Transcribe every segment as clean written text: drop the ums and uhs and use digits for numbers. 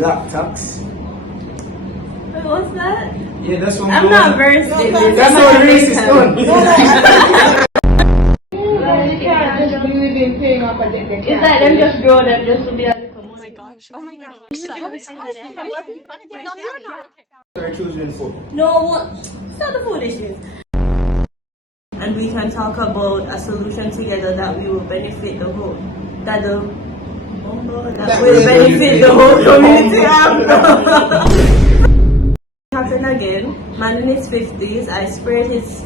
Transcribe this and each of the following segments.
black tax. What's that? Yeah, that's what I'm not versed in this. That's how the race is done. Is that them just grow them just to be a little more? Oh my gosh. Sorry, children for. No, what? It's not the foolishness. And we can talk about a solution together that we will benefit the whole, that will benefit the whole community after. Happen again. Man in his 50s, I sprayed his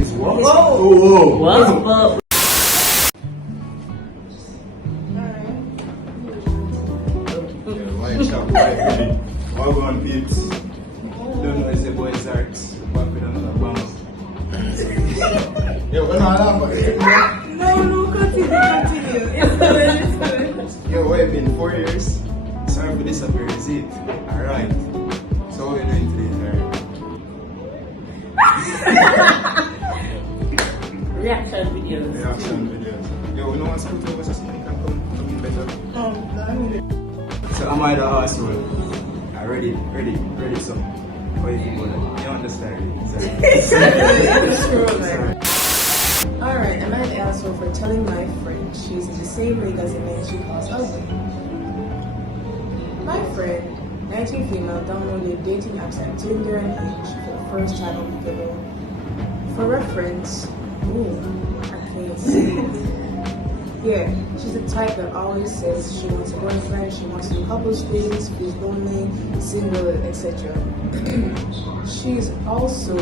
It's what? Whoa! What? White shop, white hoodie. Wagon beats. Don't know it's a boy's art. Back with another bomb. Yo, we're not laughing. No, continue. It's good. Yo, what, been 4 years? Sorry for disappearing, is it? Alright. So what we're doing today, Reaction videos. Reaction videos. Yo, we know what's good over so somebody can come in better. So am I the asshole? Ready, so how you think about it? You understand? Alright, am I the asshole for telling my friend she's in the same league as the man she calls ugly? My friend, 19 female, downloaded dating apps like Tinder and Hinge for the first time a week ago. For reference, I can't see it. Yeah, she's the type that always says she wants a boyfriend, she wants to do couples things, feels lonely, single, etc. She's also,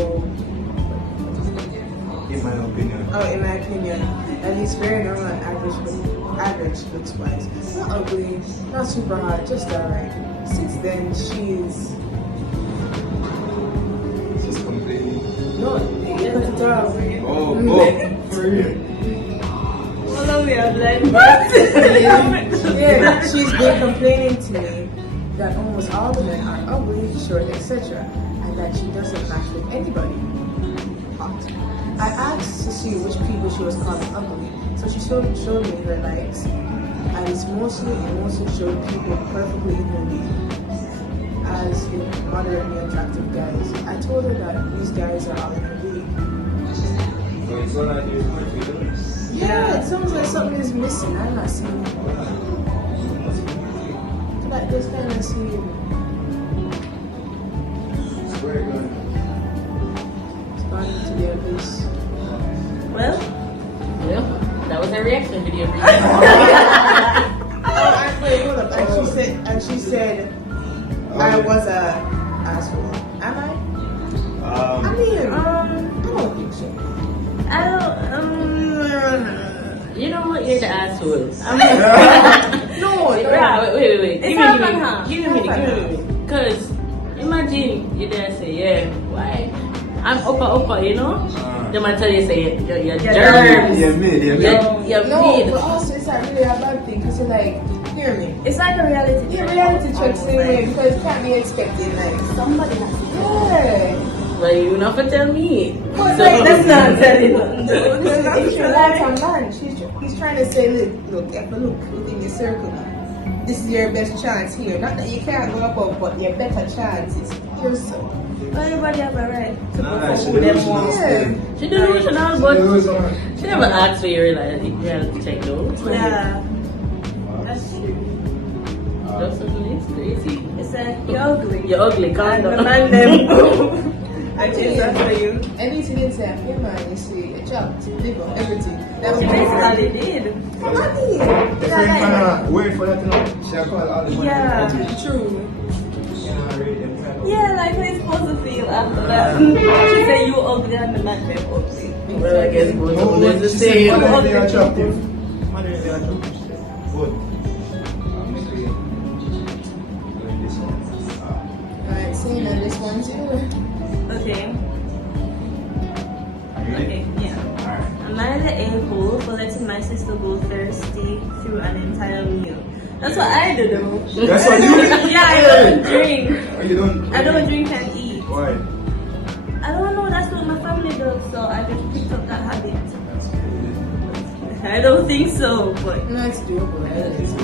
In my opinion. in my opinion, at least very normal and average looks wise. Not ugly, not super hot, just alright. Since then, she's complaining. no, cut it off. Oh, for real. Yeah, she's been complaining to me that almost all the men are ugly, short, etc., and that she doesn't match with anybody. Hot. I asked to see which people she was calling ugly, so she showed me her likes, and it's mostly showed people perfectly in her league, as in moderately attractive guys. I told her that these guys are all in her league. So it's all I do is my feelings. Yeah, it sounds like something is missing. I'm not seeing it. Like this kind of seeing. Where are you going? It's gone into the abyss. Well, that was a reaction video for you. Wait, hold up. And she said I was a asshole. Am I? I don't think so. You know what? You're the asshole. No, Wait. Give me a minute. Because imagine you there say, yeah, why? I'm upper, you know? They might tell you, say, you're germs. You're made. You're no, made. but also it's not really a bad thing because you're like, hear me. It's like a reality check. Yeah, reality check same way because it can't be expected. Like somebody has to. Yeah. Well, you not to tell me. But So like, that's not telling No, if you like a man, he's trying to say, look, if you look within your circle, this is your best chance here. Not that you can't go above, but your better chance is here. So everybody have a right to Nah, go she for who them delusional. wants. yeah. She delusional, but she never asked for your reality check though. Yeah, that's true. That's it's crazy. It's like you're ugly. You're ugly, calm And the down. man them. I changed that for you. Anything in say, hey man, you see, a job, liver, everything. That was Basically did. The friend kind of wait for that to know. She call all the money. Yeah, true. Yeah, like how you supposed to feel after that. She said you ugly and the man them ugly. Well, I guess both of them is the same. Money they attractive. Money they attractive. Good. Alright, saying that this one too. Okay, yeah. Am I the a-hole for letting my sister go thirsty through an entire meal? That's what I do though. That's what you do? Yeah, I don't drink. Oh, you don't? I don't drink and eat. Why? I don't know, that's what my family does, so I just picked up that habit. That's crazy. I don't think so, but No, it's doable.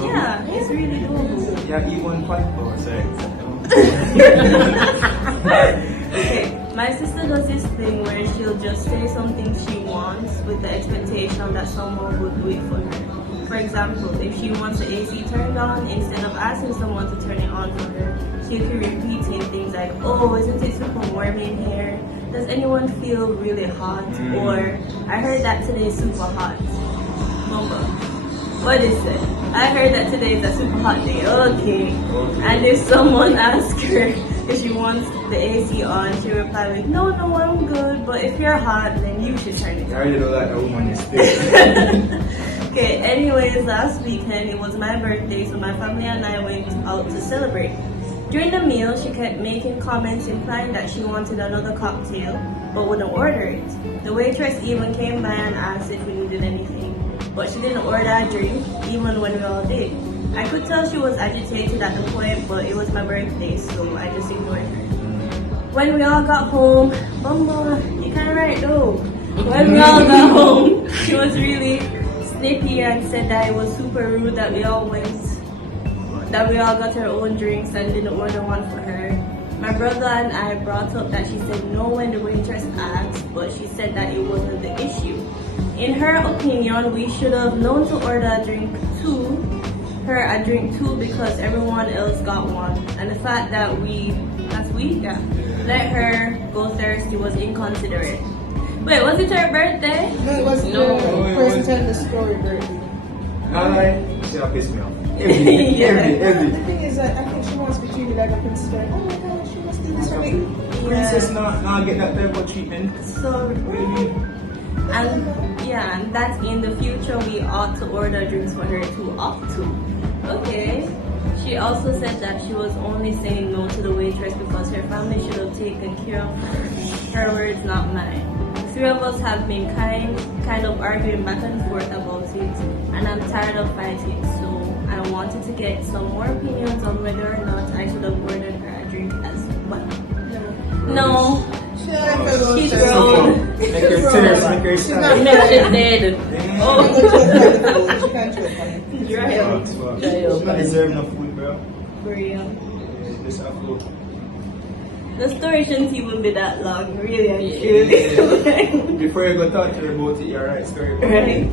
yeah, it's really doable. Yeah, eat one pot. Oh, sorry. Okay, my sister does this thing where she'll just say something she wants with the expectation that someone will do it for her. For example, if she wants the AC turned on, instead of asking someone to turn it on for her, she'll keep repeating things like, oh, isn't it super warm in here? Does anyone feel really hot? Or, I heard that today is super hot. Mama, what is it? I heard that today is a super hot day. Okay. And if someone asks her if she wants the AC on, she'll reply with, no, I'm good, but if you're hot, then you should turn it I on. really don't like a woman is still. Okay, anyways, last weekend it was my birthday, so my family and I went out to celebrate. During the meal, she kept making comments implying that she wanted another cocktail, but wouldn't order it. The waitress even came by and asked if we needed anything, but she didn't order a drink, even when we all did. I could tell she was agitated at the point, but it was my birthday, so I just ignored her. When we all got home, Bumba, you kinda right though. When we all got home, she was really snippy and said that it was super rude that we all got our own drinks and didn't order one for her. My brother and I brought up that she said no when the waitress asked, but she said that it wasn't the issue. In her opinion, we should have known to order a drink too because everyone else got one. And the fact that let her go thirsty was inconsiderate. Wait, was it her birthday? No, it was No. the person telling the story birthday. Alright, she pissed me off. Yeah. Every. The thing is that I think she wants to be treated like a princess. Like, oh my god, she must do this for me. Princess not get that type of treatment. So rude. And that in the future we ought to order drinks for her to opt to. Okay. She also said that she was only saying no to the waitress because her family should have taken care of her. Her words, not mine. The three of us have been kind of arguing back and forth about it, and I'm tired of fighting, so I wanted to get some more opinions on whether or not I should have ordered her a drink as well. No. She's grown. Make her tears, make her She's not stop. No, she's dead. Oh, She can't choke on it. dry up. She not deserve enough food, bro. For real. Just have to. The story shouldn't even be that long, really and truly. Before you go talk to her about it, you're right, story. Right?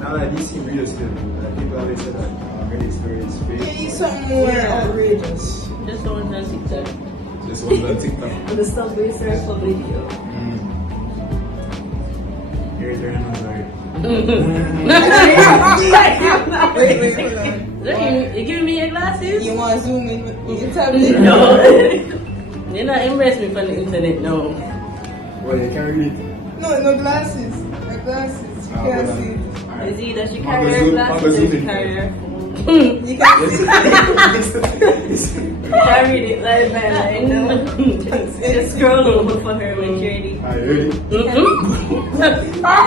Now that these seem real still, like people always say that already experience Yeah, fake. he's something more outrageous. Just don't on TikTok. This one's on TikTok. On the subway surfer video. Here's your hand, sorry. Wait, hold on. You giving me your glasses? You want to zoom in with your tablet? No. You're not embarrassing me from the internet, no. Well, you can't read it. No glasses. My glasses. You can't hold on. see it. It's either she I'ma carry her zoom- glasses I'ma or zoom she in. carry her phone. You can't see it. Can't read it line by line, no. Just scroll over for her when you're ready. Are you ready?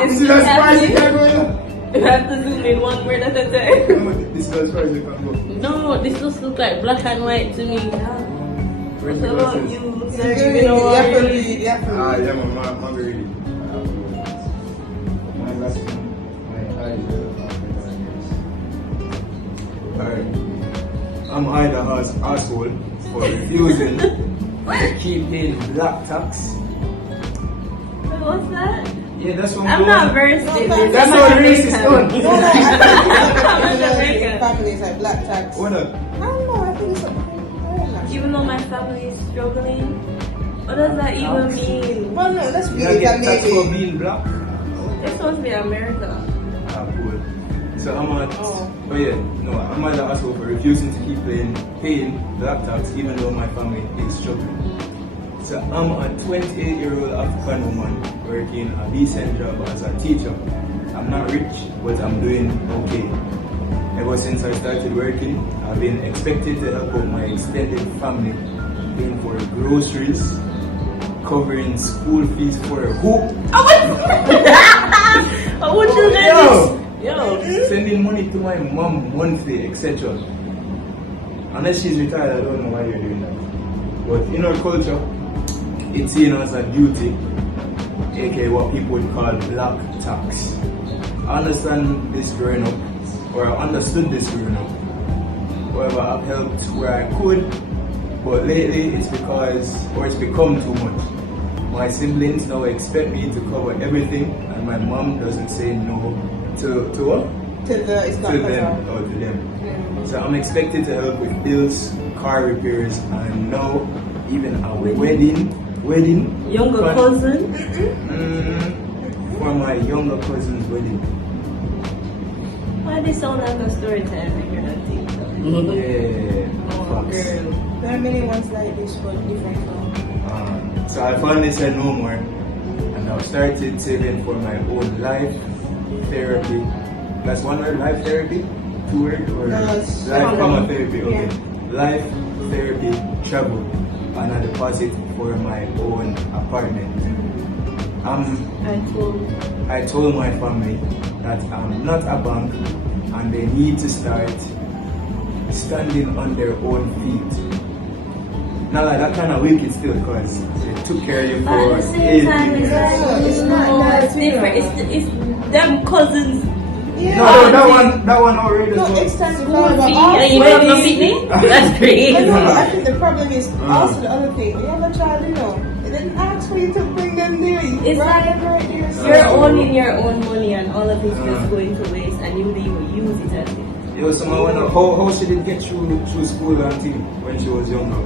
It's See that surprise you happening. can go in? You have to zoom in one word at a time. This is as far as you can go. No, this just look like black and white to me. Where's the What about glasses? you? You Sir, have to you know read. what? You have to read. Yeah, my ready. My glasses, my eyes. Alright. I'm AmITheAsshole for refusing to keep paying black tax. What's that? Yeah, that's what I'm not versed in this. That's I'm how not racist Jamaican. done. No, I think Jamaican. families like black tax. What up? I don't know, I think it's something. I don't know. Even though my family is struggling, what does that even mean? Well, no, let's You read don't it. get And taxed for maybe. being black? It's supposed to be America. Cool. So I'm an asshole for refusing to keep paying black tax even though my family is struggling. So I'm a 28-year-old African woman working a decent job as a teacher. I'm not rich, but I'm doing okay. Ever since I started working, I've been expected to help out my extended family, paying for groceries, covering school fees for a hoop. I would do that. Yo. Sending money to my mom monthly, etc. Unless she's retired, I don't know why you're doing that. But in our culture, it's seen as a duty, aka what people would call black tax. I understand this growing up, or I understood this growing up. However, I've helped where I could, but lately it's become too much. My siblings now expect me to cover everything, and my mom doesn't say no to what? To them. So I'm expected to help with bills, car repairs, and now even a wedding. Younger cousin? For my younger cousin's wedding. Why this sound like a story time and you're not thinking? Yeah, Oh, facts. girl. There are many ones like this, but different from. So I finally said no more, and I've started saving for my own life therapy. That's one word, life therapy? 2 words? Or No, life it's therapy, okay. Yeah. Life therapy, travel, and a deposit for my own apartment. I told my family that I'm not a bank and they need to start standing on their own feet. Now like that kind of wicked still, because they took care of you At for the same time, it's years. like, It's not no, that, it's different. It's them cousins. Yeah. No, that one already No, was. it's time to School talk about fee, all And you don't know Sydney? That's great. I know, but I think the problem is also the other thing. You have a child, you know, they didn't ask for you to bring them there. You It's brought like them right there. So- you're owning your own money and all of it's just going to waste and you didn't even use it as it. Yo, someone wonder how she did get through school and thing when she was younger.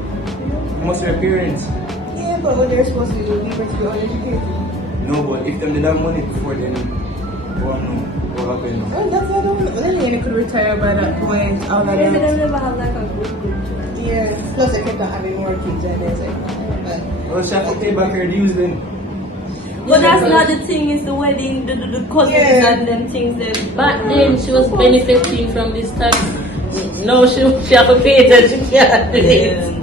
Must her parents. Yeah, but what they're supposed to do, leave her to be uneducated. No, but if them did have money before then, what happened now? Oh, that's what I don't know. Then you could retire by that point. All that Maybe else. they never have like a good job. Yeah. Plus, they kept on having more kids, and there's like, Well, she have to pay back her dues then. But that's not the thing, it's the wedding, the cousins Yeah. and them things that. Back then, she was benefiting from this tax. No, she have to pay it, she can't do it.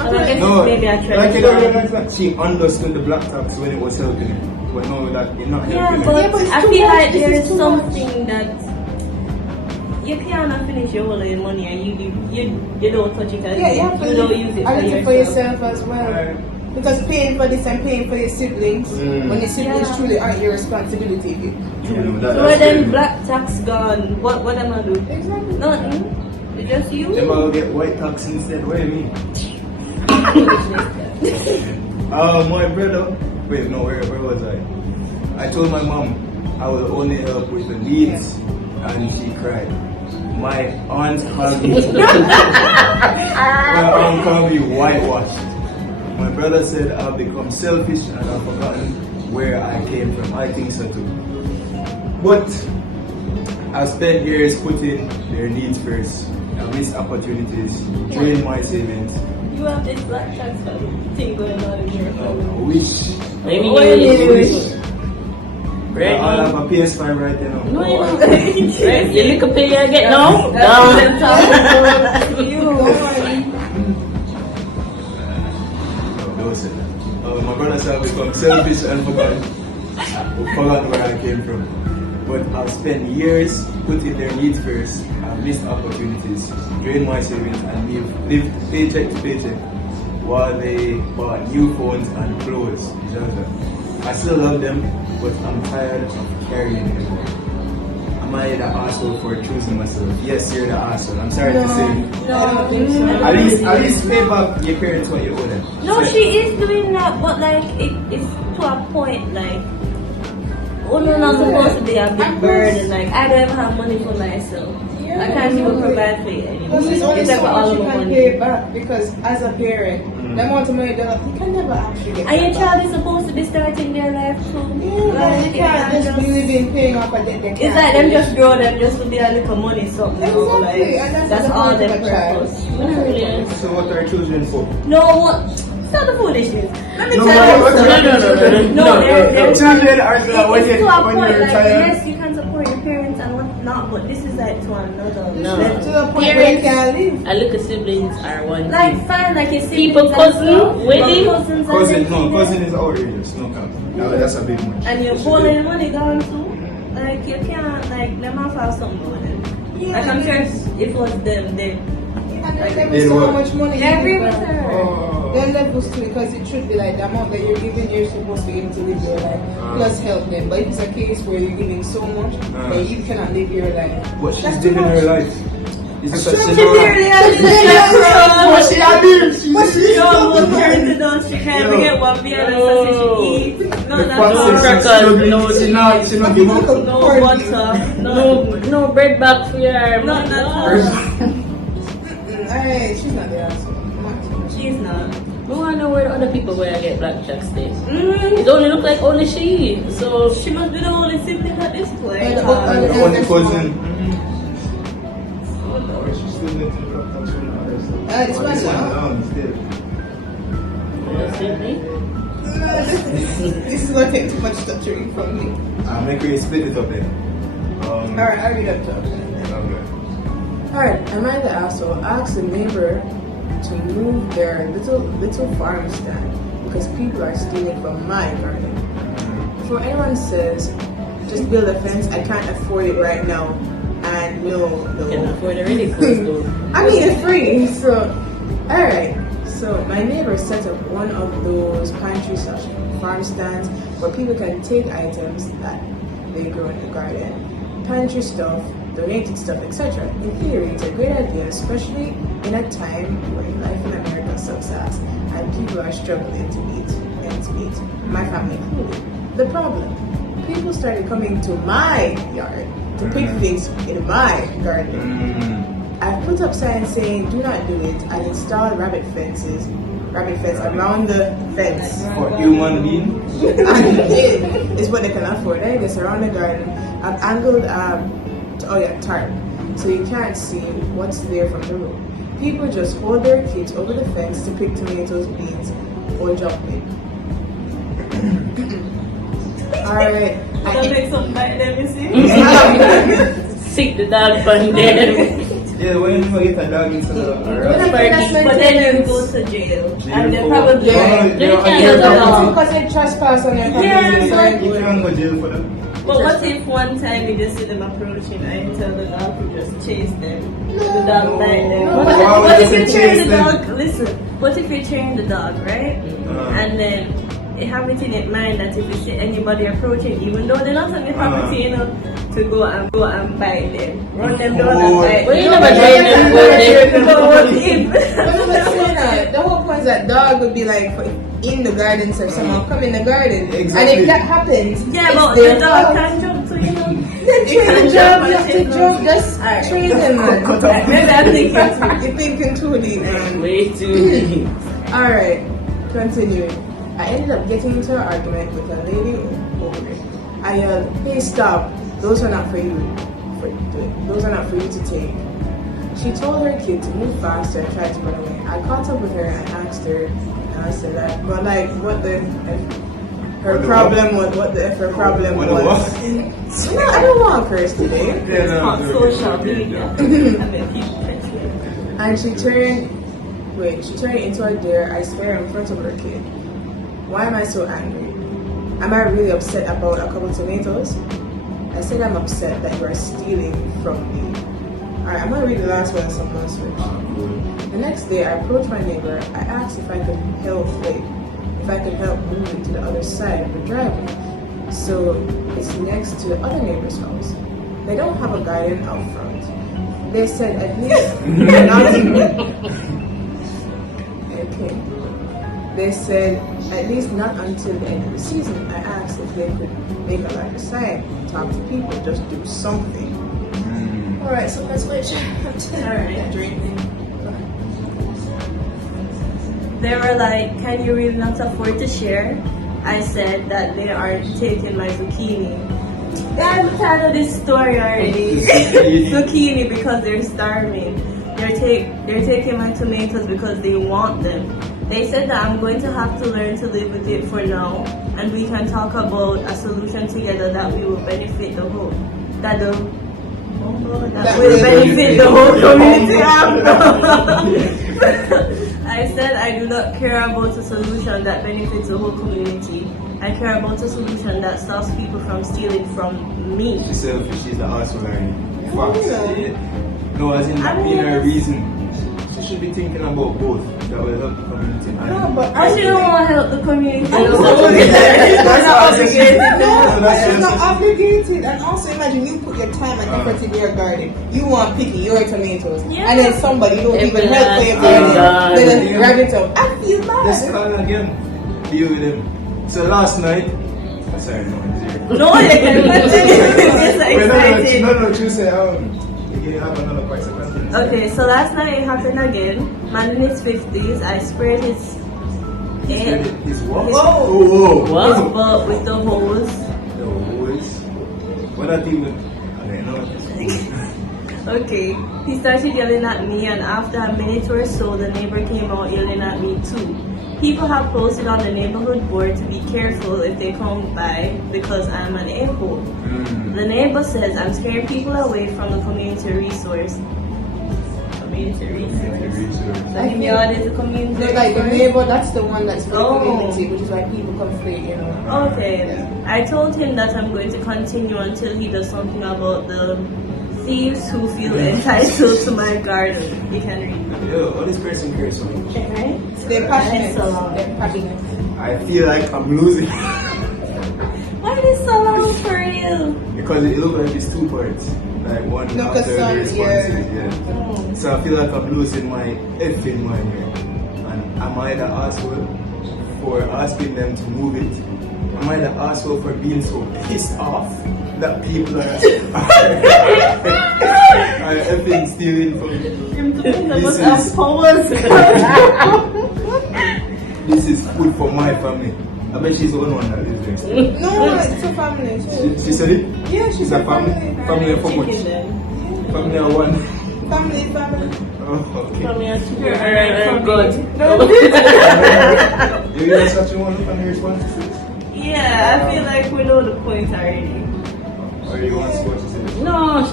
I guess No, it's maybe a like you tradition. don't realize that she understood the black tax when it was helping her. But now that you're not Yeah, helping but, her. Yeah, but it's I too feel much. like This there is is too something that you cannot finish your whole of your money and you don't touch it and yeah, you have to you don't use it a little for yourself. as well. Right. Because paying for this and paying for your siblings, when your siblings Yeah. truly aren't your responsibility. Yeah, no, So that's when them crazy. black tax gone, what am I do? Exactly. Nothing. It's just you. Them all get white tax instead. What do you mean? My brother. Wait, no, where was I? I told my mom I will only help with the needs, and she cried. My aunt called me. My aunt called me whitewashed. My brother said I've become selfish and I've forgotten where I came from. I think so too. But I've spent years putting their needs first. I missed opportunities, drained my savings. You have this black tax thing going on in your family. Wish. Maybe you Where will did lose. I have a PS5 right there now. No, you don't. Right? You look a pay you get now? That's Down. what I'm talking about. You. Don't say that. My brother said I've become selfish and forgotten where I came from. But I've spent years putting their needs first. I've missed opportunities, drained my savings, and lived paycheck to paycheck while they bought new phones and clothes. I still love them, but I'm tired of carrying them. Am I the asshole for choosing myself? Yes, you're the asshole. I'm sorry to say. I don't think so. At least pay back your parents what you owe them. No, So- she is doing that, but like it's to a point. Like, oh no, not supposed to be a big burden. Like, I don't even have money for myself. I can't even provide for you anymore. Because there's only Except so for all much of you my can money. pay back. Because as a parent, the amount of money that you can never actually get. And your back. child is supposed to be starting their life too. Yeah, but you can't just be living paying off a debt. They It's can't like them pay. just grow them just to be a little money something. You know, Exactly, like, and that's that's the all point of their a child. purpose. So what are children for? No, what? Stop the foolishness. Let me No, tell no, you no, something. no, they're children are so when it's you to a point, when you're like, retired. yes, you can support your parents and whatnot, but this is like to another No. level. To the point where you can't live. And look at siblings are one Like, thing. fine, like your People, siblings and cousin, stuff, wedding. but cousins and Cousin, them no, things, cousin is outrageous. No count. No, that's a big one. and your whole of the money gone too. Like, you can't, like, them have to have something with them. Yeah, Like, I'm sure yes. if it was them, they And then there Then was so what? much money. They agree in with it. her. Oh. Then levels too, because it should be like the amount that you're giving, you're supposed to give to live your life, plus help them. But if it's a case where you're giving so much that you cannot live your life, What she's that's too living much. her life. Is this a She scenario? barely has What she had do? She almost turned to those. She can't even get one beer and sausage she eats. No, The that's fact all. says she's struggling. She not give up. No butter. No bread back for your No, that's all. Hey, she's not the asshole. She's not. I want to know where the other people where I get blackjack stay. Mm. It only look like only she. So She must be the only sibling at this point. And the The only cousin. She's still living in the country. This one now. Still. This is gonna take too much structuring from me. Make her split it up then. Alright, I'll read up to it. Okay. Alright, am I the asshole? Ask the neighbor to move their little farm stand because people are stealing from my garden. Before anyone says, just build a fence, I can't afford it right now. And no. can afford a really close though. I mean, it's free, so, alright. So, my neighbor set up one of those pantry farm stands where people can take items that they grow in the garden, pantry stuff, donated stuff, etc. In theory, it's a great idea, especially in a time when life in America sucks ass and people are struggling to eat, my family included. The problem, people started coming to my yard to pick things in my garden. I've put up signs saying do not do it and installed rabbit fence around the fence. For human being? It's what they can afford, I guess, around the garden. I've angled tarp, so you can't see what's there from the road. People just hold their kids over the fence to pick tomatoes, beans, or jump in. Alright. I'll make something back there, you see? Sick the dog from there. Yeah, when you get a dog into the But then you go to jail. And they probably because they trespass on their property. You can't go jail for that. But what if one time you just see them approaching and you tell the dog to just chase them? The dog bite them. No. What if you Chase train the them? dog? Listen. What if you train the dog, right? And then you have it in mind that if you see anybody approaching, even though they're not on the property, you know, to go and bite them, run them down and bite Well, you them. never train them good The whole point is that dog would be like in the garden, so someone come in the garden, Exactly. and if that happens, Yeah, it's but their the dog fault. can jump to, you know. Then train the dog, you have to jump, just Alright. train them, man. Maybe I'm thinking. You're thinking too deep, man. Way too deep. Alright, continuing. I ended up getting into an argument with a lady over it. I yelled, hey, stop. Those are not for you. Those are not for you to take. She told her kid to move faster and tried to run away. I caught up with her and asked her, and I said that, but like, what the F her problem was? What the F her problem What was? No, I don't want to curse today. It's called social media. I mean, people catch me. And she turned into a dare. I swear in front of her kid. Why am I so angry? Am I really upset about a couple tomatoes? I said I'm upset that you are stealing from me. Alright, I'm gonna read the last one, someone switch. The next day I approached my neighbor. I asked if I could help move it to the other side of the driveway. So it's next to the other neighbor's house. They don't have a garden out front. They said at least okay. They said at least not until the end of the season. I asked if they could make a larger sign, talk to people, just do something. Alright, so let's switch. Alright. They were like, can you really not afford to share? I said that they are taking my zucchini. I'm tired of this story already. Zucchini because they're starving. They're taking my tomatoes because they want them. They said that I'm going to have to learn to live with it for now, and we can talk about a solution together that we will benefit the whole, that will benefit the whole community. I said I do not care about a solution that benefits the whole community. I care about a solution that stops people from stealing from me. She's selfish, she's the asshole, Facts. No, as in that being her reason. should be thinking about both. That will help the community. No, but I still don't want to help the community. It's not obligated. It's not obligated. And also imagine you put your time and effort in your garden. You want picky your tomatoes. Yeah. And then somebody you don't even Every help for your last garden. thing. Then grab it up. I feel Let's bad. call again. Deal with him. So last night, sorry, no, it's here. No, they can It's exciting. No, you say, you have another question. Okay, so last night it happened again. Man in his 50s, I sprayed his His what? His- Oh, whoa. What? butt with the hose. The boys. What I think I don't know what this Okay, he started yelling at me, and after a minute or so, the neighbor came out yelling at me too. People have posted on the neighborhood board to be careful if they come by because I'm an a-hole. The neighbor says I'm scaring people away from the community resource. Community resource. So him yard is a community No, like the resource? neighbor, that's the one that's for the Oh. community, which is why people complain, you know. Okay. I told him that I'm going to continue until he does something about the thieves who feel entitled to my garden. You can read. Yo, all this person cares so much. Right? They're passionate. So long. They're passionate. I feel like I'm losing. Why is this so long for you? Because it looks like it's two parts. Like one No, after 'cause the some, responses, yeah. yeah. So I feel like I'm losing my effing mind here. And am I the asshole for asking them to move it? Am I the asshole for being so pissed off that people are effing stealing from This is food for my family. I bet she's the only one that lives next door. No, it's a family. She said it? Yeah, She's a family? Family of how much? Family of one. Family. Oh, okay. I'm good. You hear such a one look on the responses? Yeah, I feel like we know the point already. Or you want to watch it? No, No,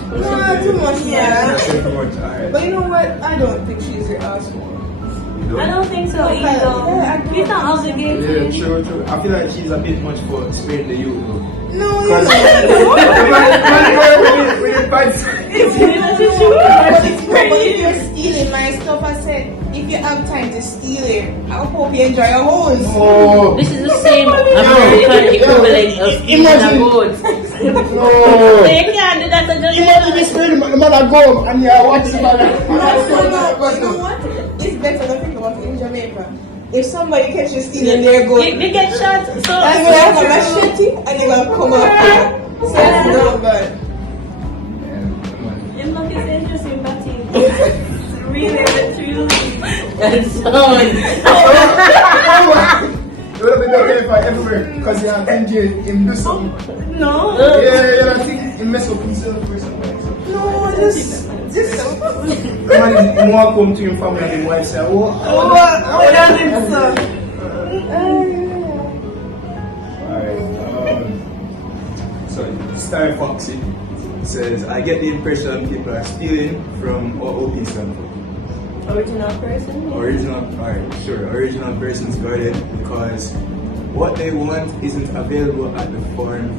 too much, yeah. That's too much. Alright. But you know what? I don't think she's the asshole. I don't think so Yeah, I either. He's not Yeah, obligated. true. I feel like she's a bit much for spraying the youth though. No, you Because know. we didn't fight. But if you're stealing my stuff, I said, if you have time to steal it, I hope you enjoy your hose. Oh, this is the same American equivalent of stealing a goat. no. They can't do that to just Imagine this film, the mother go and you are watching No, but you know what? It's better than think about it in Jamaica. If somebody catches stealing their goat, They get shot. So and you have a machete and you're gonna come up here. So it's not bad. Him look is interesting, but he's really truly. that's so. You would have been okay if I everywhere because you are in jail, him do something. No. Yeah, I think he mess up himself or something. No, just. Man, he walk home to him family and his wife say, oh, Alright, so Star Foxy says, I get the impression people are stealing from OP Stanford. Original person? Original person's garden because what they want isn't available at the farm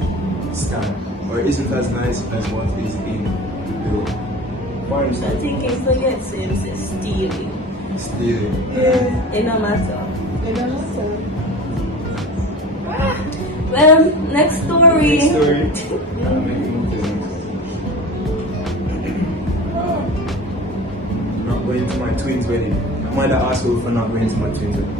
stand or isn't as nice as what is in the farm I stand. think if they get Sims, it's stealing. Stealing. Yeah, It no matter. I don't know. Well, next story. Next story. I'll make you move to the next. Not going to my twins' wedding. Am I the asshole for not going to my twins' wedding?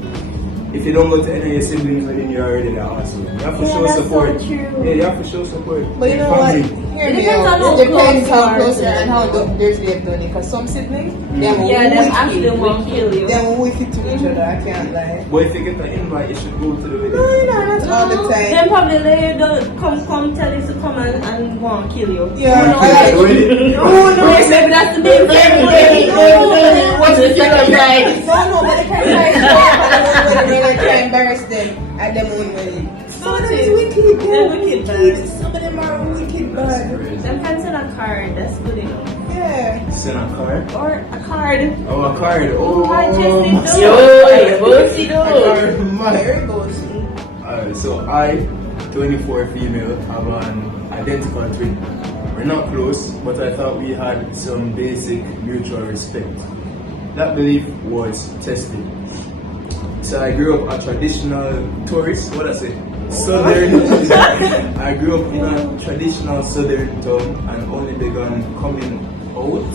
If you don't go to any of your siblings' wedding, you're already the asshole. You have to Yeah, show that's so support. true. Yeah, you have to show support. But you know what? Family. Hear It me depends out. on how It depends close how you close are you are to and how dirty they've done it. Because some siblings, them Yeah, them wicked. actually won't kill you. Them wicked to each other. I can't lie. But if you get an invite, you should go to the wedding. No, not all the Then time. probably later come tell you to come and go and kill you. Yeah, Who knows? I like. Wedding? Maybe that's the main thing. What's the second time? No, but they can't try to go up and they try to embarrass them at their own wedding. So Some of them it is is. wicked. They're wicked bad. Some of them are wicked bad. Them can send a card, that's good enough. Yeah. Send a card. Or a card. Oh, a card. Oh, I just need Yo, what's he doing? There it goes. Alright, so I, 24 female, have an identical twin. We're not close, but I thought we had some basic mutual respect. that belief was tested. So I grew up a traditional tourist, what I say? Southern. I grew up in a traditional southern town and only began coming out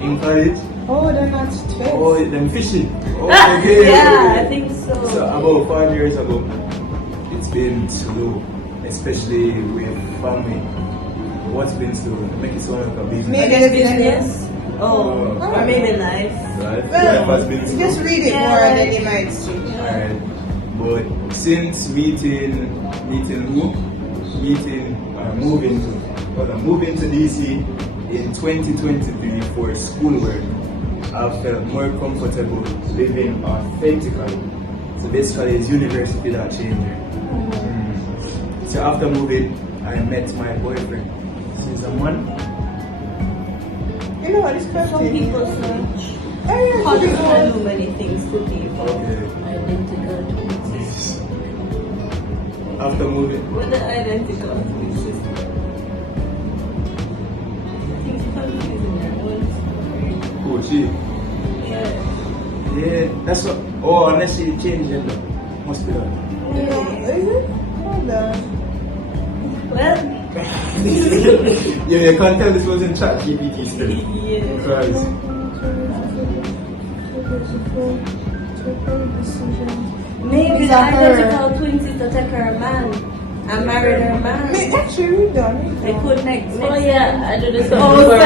in college. Oh, they're not twins. Oh, them fishing. Oh, okay. Yeah, I think so. So about 5 years ago, it's been slow, especially with family. What's been slow? Make it sound like a business. Maybe Maybe it's business. Oh, or maybe life. Right? Well, Life has been slow. just read it more and then you might see. Alright. But since moving to DC in 2023 for schoolwork, I felt more comfortable living authentically. So basically, it's university that changed me. So after moving, I met my boyfriend. Since a month. You know what, it's Some crazy. people switch. Oh, yeah, How do it's you do many things to people? Okay. Identical twins. After moving, With the identical twin sister. I think she's confusing her own story. who she? Yeah. Yeah, that's what. Oh, unless she changed gender, must be that. Yeah, is it? Hold on. Well, Yeah, you can't tell this was in chat GPT still. yeah. Christ. Maybe Is the that her? identical twin sister took her man and married her man. Wait, actually, read on. They could next. Oh yeah, I do this. Oh, before.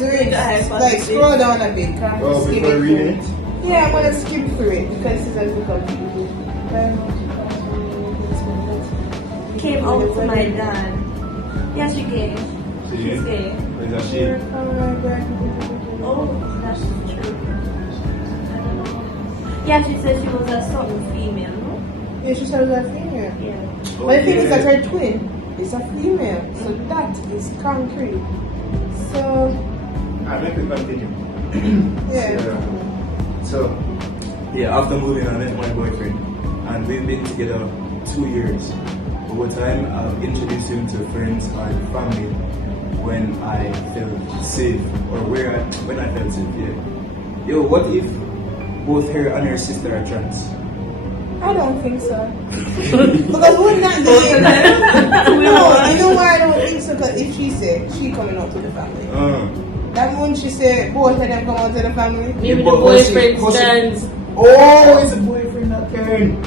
sorry. Like, scroll down a bit. Can Oh, skip before it reading through. it? Yeah, I'm gonna skip through it because it's a little confusing. Came out to my dad. Yeah, she gay. She She's gay. Is that she? Oh, that's true. I don't know. Yeah, she said she was a something female, no? Yeah, she said it was a female. Yeah. But the thing is that her twin is a female, so that is concrete. So, I'd like to continue. yeah. So, yeah, after moving, I met my boyfriend, and we've been together 2 years. Over time, I've introduced him to friends and family when I felt safe, or when I felt safe. Yeah. Yo, what if both her and her sister are trans? I don't think so. Because wouldn't that be? No, you know why I don't think so? Because if she said she coming out to the family, that wouldn't she say both of them come out to the family? Maybe Yeah, the but what's boyfriend it- stands. Oh, it's a boyfriend, not Karen.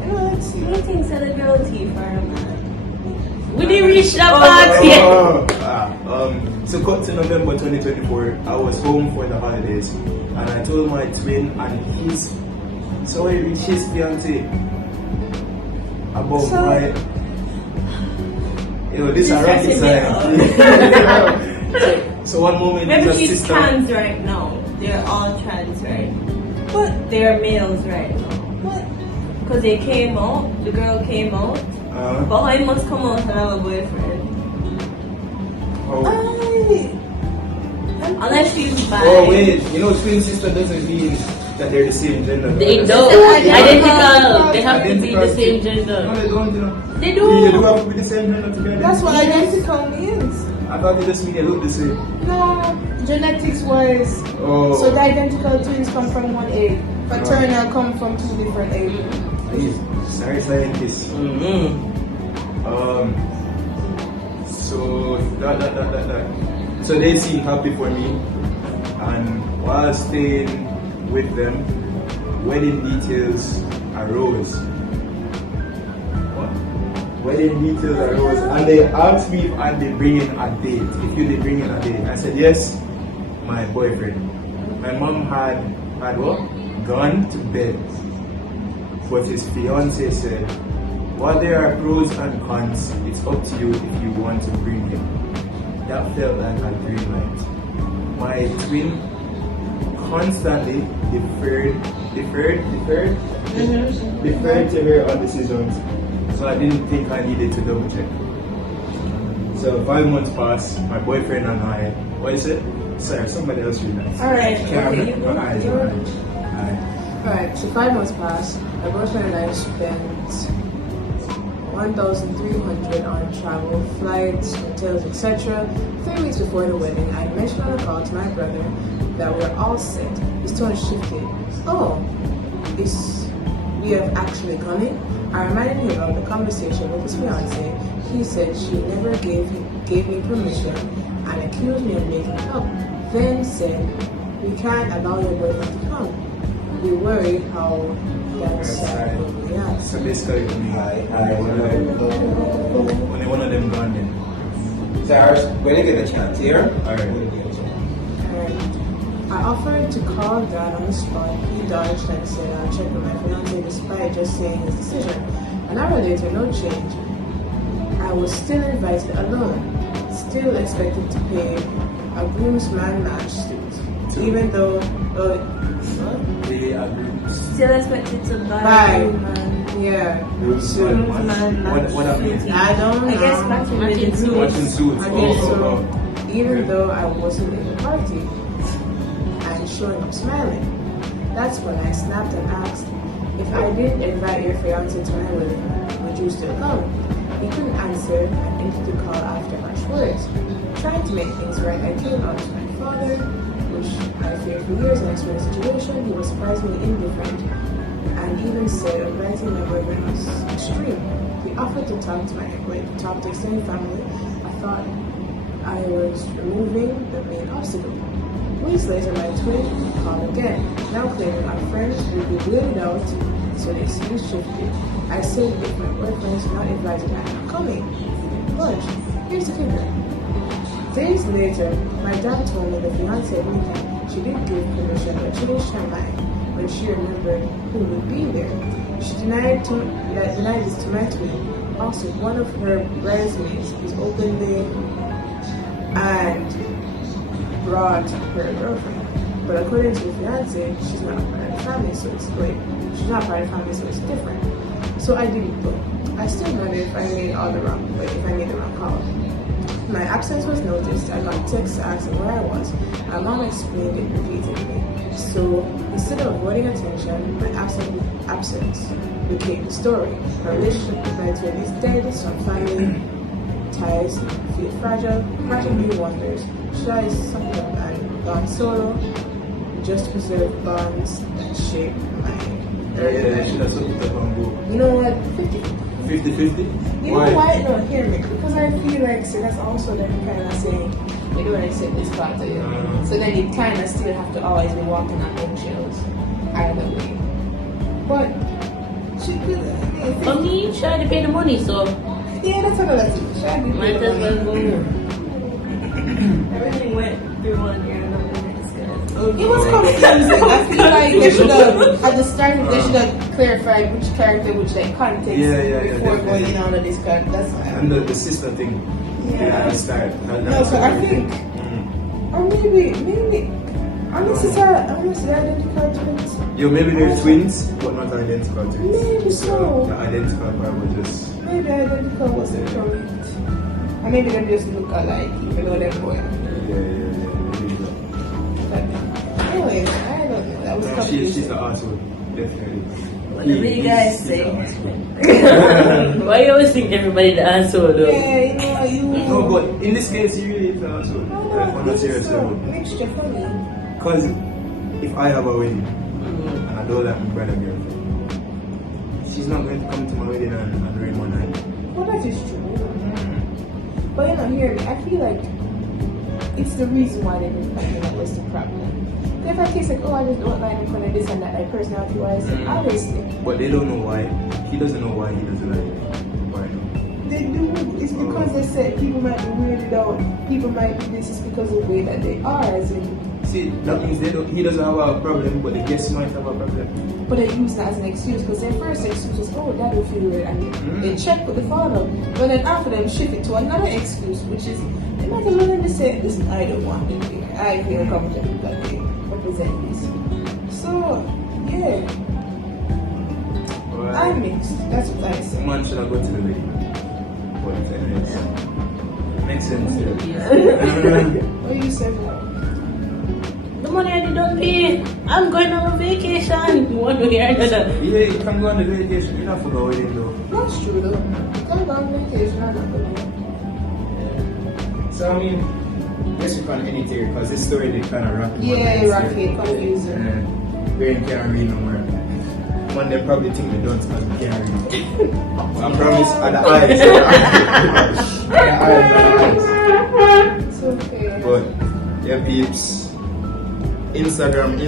You know, let's see. He thinks that a girl tea for her man. We didn't reach that part yet. So cut to November 2024, I was home for the holidays, and I told my twin and his, so I reached his fiance about So- my, you know, this is a rocket stressing me science. So one moment Maybe it's a she's sister. trans right now. They're all trans, right? But, They're males right now. but, Because they came out, the girl came out, but how he must come out and have a boyfriend? Unless she's bi. Oh wait, you know, twin sister doesn't mean that they're the same gender. They That's- don't. Identical. Identical. They have to be Identical the same No, gender. they don't, you know. They You do do. have to be the same gender together. that's what identical means. I thought it just mean they look the same. No, genetics wise. Oh. So the identical twins come from one egg. Fraternal come from two different eggs. Please, sorry, scientist. So that. So they seem happy for me, and while staying with them, wedding details arose. What? Wedding details arose, and they asked me if I'd be bringing a date. If you'd be bringing a date, I said yes. My boyfriend. My mom had what? Gone to bed, but his fiance said, while there are pros and cons, it's up to you if you want to bring him. That felt like a green light. My twin constantly deferred to her on decisions, so I didn't think I needed to double check. So 5 months passed, my boyfriend and I, what is it? Sorry, somebody else read that. Alright, Camera, okay, my eyes. Alright. Alright, so 5 months passed. My boyfriend and I spent $1,300 on travel, flights, hotels, etc. 3 weeks before the wedding, I mentioned on a call to my brother that we're all set. His tone shifted. Oh, we have actually come in? I reminded him of the conversation with his fiancée. He said she never gave me permission and accused me of making it up. Then said, we can't allow your boyfriend to come. We worry how that side will react. So basically, when one of them gone then. Sarah, when you get a chance here, Alright. I offered to call Dad on the spot. He dodged and said I'll check with my fiancé despite just saying his decision. An hour later, no change. I was still invited alone, still expected to pay a groomsman match suit, even though They agree. Still expected to buy. Yeah. Groomsman match. What that means? suit. I don't know. I guess matching suits. Watching suits. I guess so. Oh. Even though I wasn't in the party and showing up smiling. That's when I snapped and asked, if I didn't invite your fiancé to my wedding, would you still come? He couldn't answer and ended the call after harsh words. Trying to make things right, I came out to my father, which I feared for years and explained the situation. He was surprisingly indifferent and even said inviting my boyfriend was extreme. He offered to talk to the extended family. I thought I was removing the main obstacle. Weeks later, my twin called again, now claiming our friends would be weirded out, so the excuse shifted. I said if my boyfriend's not invited, I'm not coming. But here's the kicker. Days later, my dad told me the fiancé meeting. She didn't give permission, but changed her mind when she remembered who would be there. She denied this to my twin. Also, one of her bridesmaids is openly and brought her girlfriend. But according to the fiancé, she's not part of the family, so it's different. So I didn't go. I still wonder if I made the wrong call. My absence was noticed. I got texts asking where I was. My mom explained it repeatedly. So instead of avoiding attention, my absence became the story. My relationship with my twin is dead. Some family ties feel fragile. Part of me wonders, should I suck up and gone solo just to preserve bonds that shape my Yeah, should have took it up and go. You know what? 50-50? You know why? No, hear me. Because I feel like that's also them kind of saying, we don't accept this part of you. So then you kind of still have to always be walking on eggshells either way. But she could. For me, she had to pay the money, so Yeah, that's another thing. She had to might as well go. Everything went through one ear and out the next. It was confusing. I feel like they should have, at the start, they should have clarified which character, which like context before going in on this character. That's And the sister thing. At the start. No, so I think, or maybe, unless it's identical twins. Yo, maybe they're twins, but not identical twins. Maybe so. The identical part was just. Maybe identical wasn't correct. Or maybe they just look alike, even though they're boy. Yeah. Anyways, I don't know. That was confusing. She's the asshole, definitely. What the big guys say. Why you always think everybody the asshole though? Yeah, you know, No, but in this case, he really is the asshole. Like, on a serious level. mixture for me. Because if I have a wedding and I don't like my brother girlfriend, she's not going to come to my wedding and ruin my night. Well, that is true. But you know, hear me. I feel like it's the reason why they didn't like me that was the problem. If I case like, oh, I just don't like him because of this and that, like personality wise, obviously. But they don't know why. He doesn't know why he doesn't like it. Why not? They do. It's because they said people might be weirded out. People might be this is because of the way that they are, as in. See, that means he doesn't have a problem, but the guests might have a problem. But they use that as an excuse because their first excuse is, oh, that will feel weird, and they check with the father. But then after them shift it to another excuse, which is they might as well them to say, listen, I don't want them here. I feel comfortable that they represent this. So yeah, I'm mixed. That's what I say. Man should have gone to the wedding. But anyways, makes sense. Yeah. What you say? The money I didn't Dumpy, I'm going on a vacation. One way or another. Yeah, you can go on a vacation. You don't have to go wedding though. That's true though. You can go on vacation, I don't know. So I mean, I guess we can't end it here because this story did kind of rock. Yeah, rocky, confusing. We can't read no more. One they probably think we don't because we can't read. I promise, at the eyes. At the eyes. It's okay. But yeah, peeps. Instagram.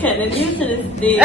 Kind of new to this thing.